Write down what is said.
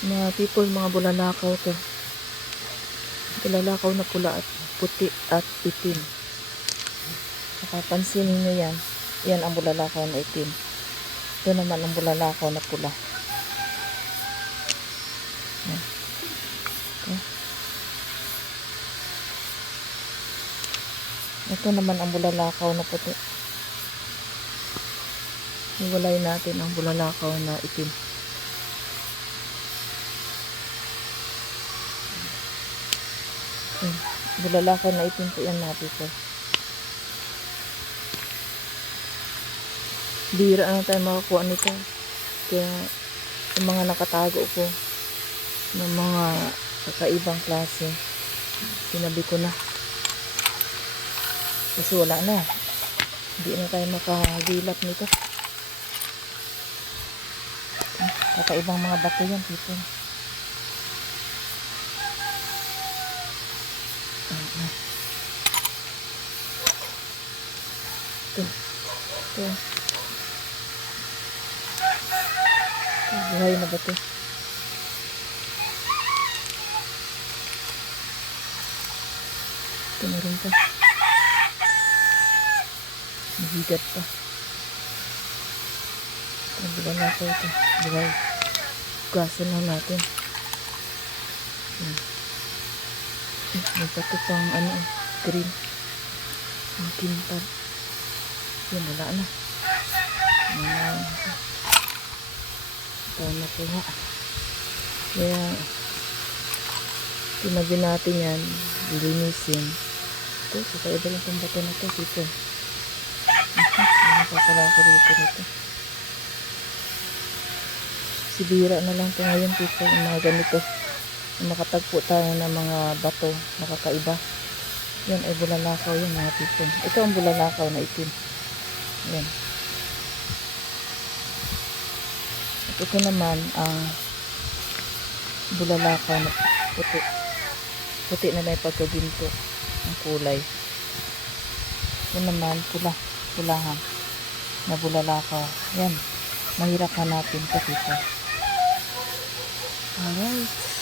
Mga people, mga bulalakaw to. Bulalakaw na pula at puti at itim. Napapansin niyo yan. Yan ang bulalakaw na itim. Ito naman ang bulalakaw na pula. Yan. Ito. Ito naman ang bulalakaw na puti. Iwalay natin ang bulalakaw na itim. Hmm. Bulalakaw na itim po yan natin po. Bira na tayo makakuha nito. Kaya yung mga nakatago ko ng mga kakaibang klase, tinabi ko na. Kasi wala na. Hindi na tayo makagilap nito. Kakaibang mga bato yan, people. Ito. Ito. Ito, buhay na bato. Ito meron pa. Mahigat pa. Ito, buwan na ako ito. Buhay. Gasan na natin. Yan. May bato pang ano, green. Ang kintab. Yan, wala na. Wala na. Ito na po nga. Kaya, tinabi natin yan, linisin. Ito, kakaiba lang itong bato na ito, dito. Ano pa pala dito nito. Sibira na lang ito ngayon, dito, mga ganito. Yung makatagpo tayo ng mga bato, nakakaiba. Yan ay bulalakaw yan mga people. Ito ang bulalakaw na itim. Yan. At ito naman ang bulalakaw na puti. Puti na may pagkaginto ang kulay. Ito naman pula. Pulahan. Na bulalakaw. Yan. Mahirap hanapin ito people. Alright.